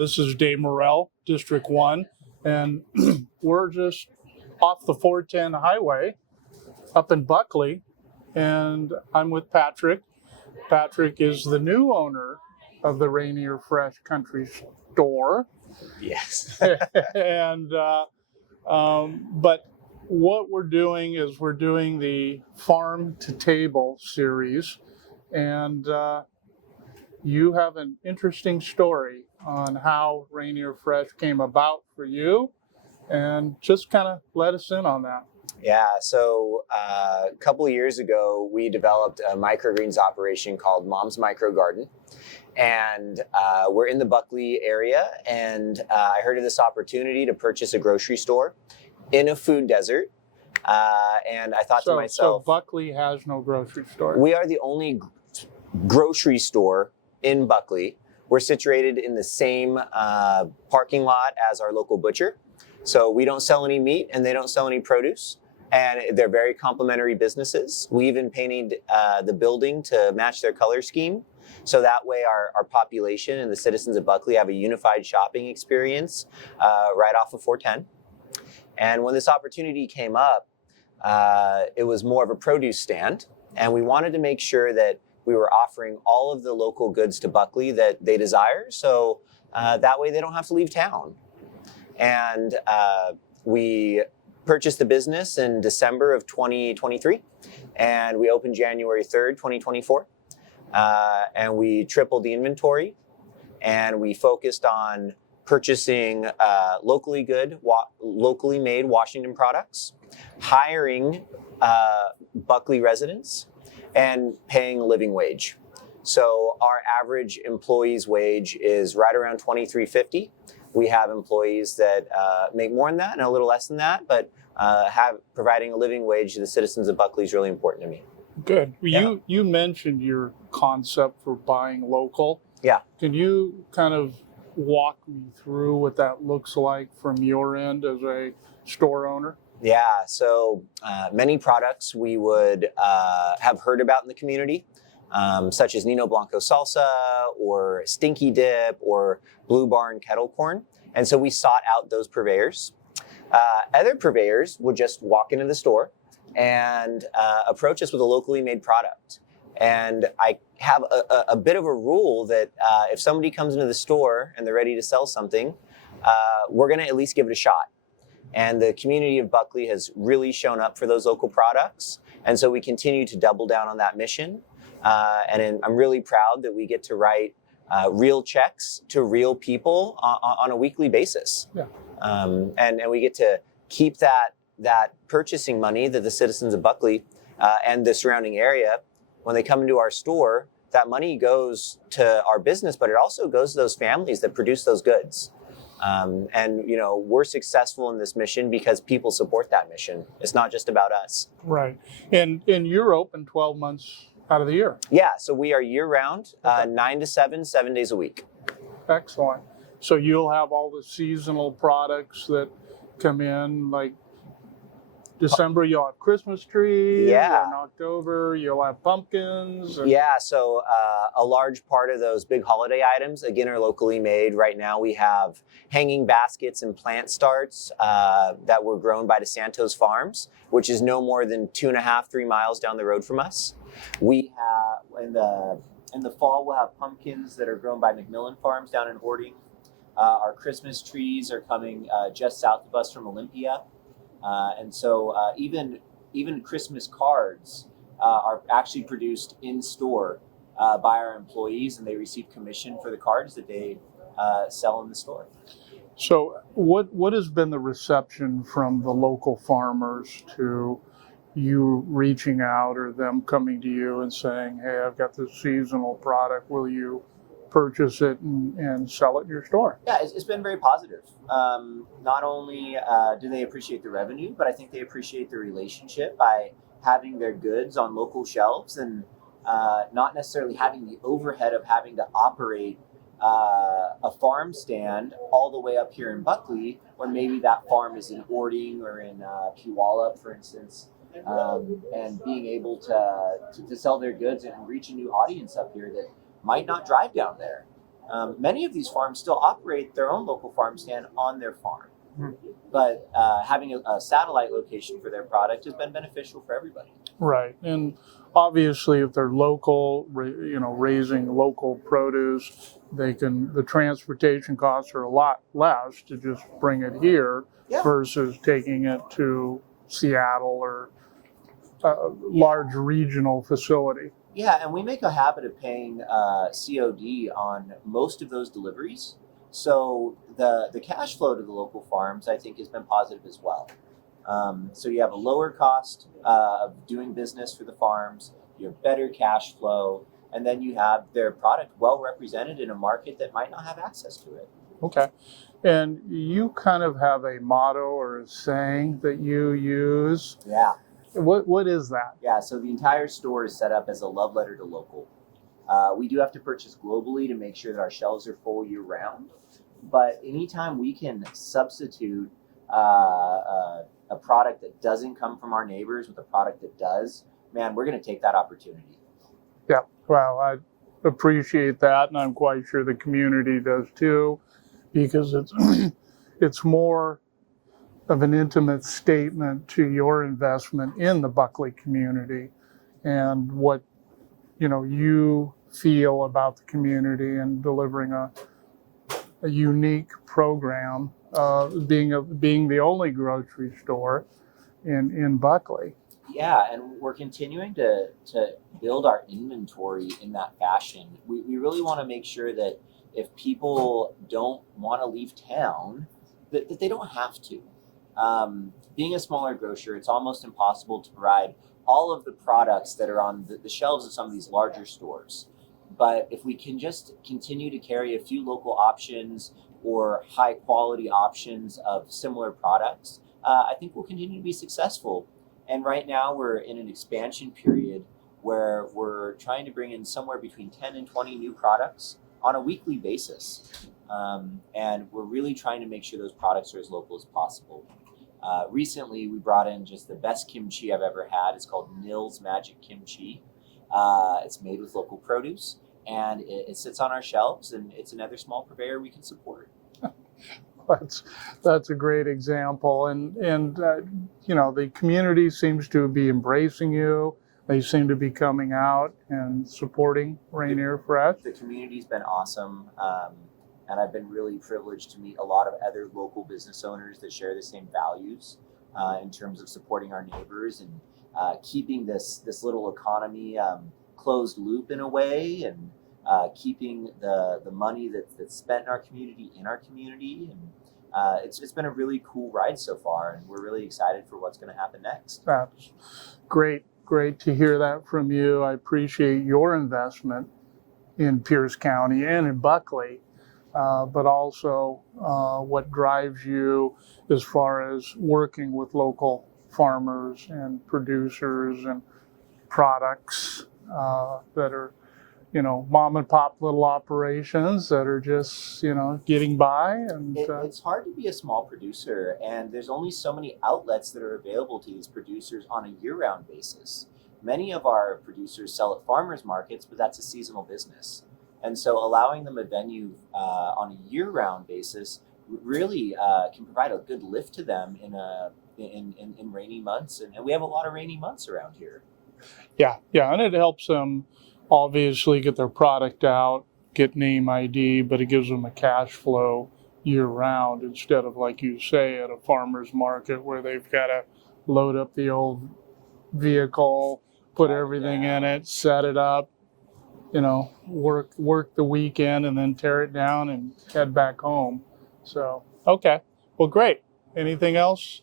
This is Dave Morell, District 1, and we're just off the 410 highway up in Buckley, and I'm with Patrick. Patrick is the new owner of the Rainier Fresh Country Store. Yes. And but what we're doing is we're doing the Farm to Table series, and you have an interesting story on how Rainier Fresh came about for you, and just kind of let us in on that. Yeah, so a couple of years ago, we developed a microgreens operation called Mom's Micro Garden. And we're in the Buckley area, and I heard of this opportunity to purchase a grocery store in a food desert. And I thought to myself, so Buckley has no grocery store. We are the only grocery store in Buckley. We're situated in the same parking lot as our local butcher. So we don't sell any meat and they don't sell any produce. And they're very complementary businesses. We even painted the building to match their color scheme. So that way our population and the citizens of Buckley have a unified shopping experience right off of 410. And when this opportunity came up, it was more of a produce stand. And we wanted to make sure that we were offering all of the local goods to Buckley that they desire. So that way they don't have to leave town. And we purchased the business in December of 2023. And we opened January 3rd, 2024. And we tripled the inventory, and we focused on purchasing locally made Washington products, hiring Buckley residents, and paying a living wage. So our average employee's wage is right around $23.50. We have employees that make more than that and a little less than that, but providing a living wage to the citizens of Buckley is really important to me. Good. Yeah. You mentioned your concept for buying local. Yeah. Can you kind of walk me through what that looks like from your end as a store owner? Yeah, so many products we would have heard about in the community, such as Nino Blanco salsa or Stinky Dip or Blue Barn kettle corn. And so we sought out those purveyors. Other purveyors would just walk into the store and approach us with a locally made product. And I have a bit of a rule that if somebody comes into the store and they're ready to sell something, we're going to at least give it a shot. And the community of Buckley has really shown up for those local products. And so we continue to double down on that mission. And I'm really proud that we get to write real checks to real people on a weekly basis. Yeah. And we get to keep that purchasing money that the citizens of Buckley and the surrounding area, when they come into our store, that money goes to our business, but it also goes to those families that produce those goods. And, you know, we're successful in this mission because people support that mission. It's not just about us. Right. And you're open 12 months out of the year. Yeah, so we are year-round, Okay. 9 to 7, 7 days a week. Excellent. So you'll have all the seasonal products that come in, like December you'll have Christmas trees. Yeah. In October you'll have pumpkins. Yeah, so a large part of those big holiday items, again, are locally made. Right now we have hanging baskets and plant starts that were grown by DeSanto's Farms, which is no more than 2.5, 3 miles down the road from us. We have, in the fall, we'll have pumpkins that are grown by McMillan Farms down in Orting. Our Christmas trees are coming just south of us from Olympia. And so even Christmas cards are actually produced in store by our employees, and they receive commission for the cards that they sell in the store. So what has been the reception from the local farmers to you reaching out or them coming to you and saying, hey, I've got this seasonal product, will you purchase it and sell it in your store? Yeah, it's been very positive. Not only do they appreciate the revenue, but I think they appreciate the relationship by having their goods on local shelves and not necessarily having the overhead of having to operate a farm stand all the way up here in Buckley, when maybe that farm is in Orting or in Puyallup, for instance, and being able to sell their goods and reach a new audience up here that might not drive down there. Many of these farms still operate their own local farm stand on their farm, but having a satellite location for their product has been beneficial for everybody. Right. And obviously, if they're local, raising local produce, the transportation costs are a lot less to just bring it here versus taking it to Seattle or a large regional facility. Yeah, and we make a habit of paying COD on most of those deliveries. So the cash flow to the local farms, I think, has been positive as well. So you have a lower cost of doing business for the farms, you have better cash flow, and then you have their product well represented in a market that might not have access to it. Okay. And you kind of have a motto or a saying that you use. Yeah. What is that? Yeah, so the entire store is set up as a love letter to local. We do have to purchase globally to make sure that our shelves are full year round. But anytime we can substitute a product that doesn't come from our neighbors with a product that does, man, we're going to take that opportunity. Yeah, well, I appreciate that, and I'm quite sure the community does too, because it's more of an intimate statement to your investment in the Buckley community and what you feel about the community and delivering a unique program, being the only grocery store in Buckley. Yeah, and we're continuing to build our inventory in that fashion. We really want to make sure that if people don't want to leave town, that they don't have to. Being a smaller grocer, it's almost impossible to provide all of the products that are on the shelves of some of these larger stores. But if we can just continue to carry a few local options or high quality options of similar products, I think we'll continue to be successful. And right now we're in an expansion period where we're trying to bring in somewhere between 10 and 20 new products on a weekly basis. And we're really trying to make sure those products are as local as possible. Recently, we brought in just the best kimchi I've ever had. It's called Nils Magic Kimchi. It's made with local produce, and it sits on our shelves, and it's another small purveyor we can support. That's a great example, and the community seems to be embracing you. They seem to be coming out and supporting Rainier Fresh. The community's been awesome. And I've been really privileged to meet a lot of other local business owners that share the same values in terms of supporting our neighbors and keeping this little economy closed loop in a way, and keeping the money that's spent in our community. And it's been a really cool ride so far, and we're really excited for what's going to happen next. That's great to hear that from you. I appreciate your investment in Pierce County and in Buckley. But also what drives you as far as working with local farmers and producers and products that are, mom and pop little operations that are just, getting by. And it's hard to be a small producer, and there's only so many outlets that are available to these producers on a year-round basis. Many of our producers sell at farmers markets, but that's a seasonal business. And so allowing them a venue on a year-round basis really can provide a good lift to them in rainy months. And we have a lot of rainy months around here. Yeah, and it helps them obviously get their product out, get name ID, but it gives them a cash flow year-round instead of, like you say, at a farmer's market where they've got to load up the old vehicle, put everything in it, set it up, work the weekend and then tear it down and head back home. So, okay. Well, great. Anything else?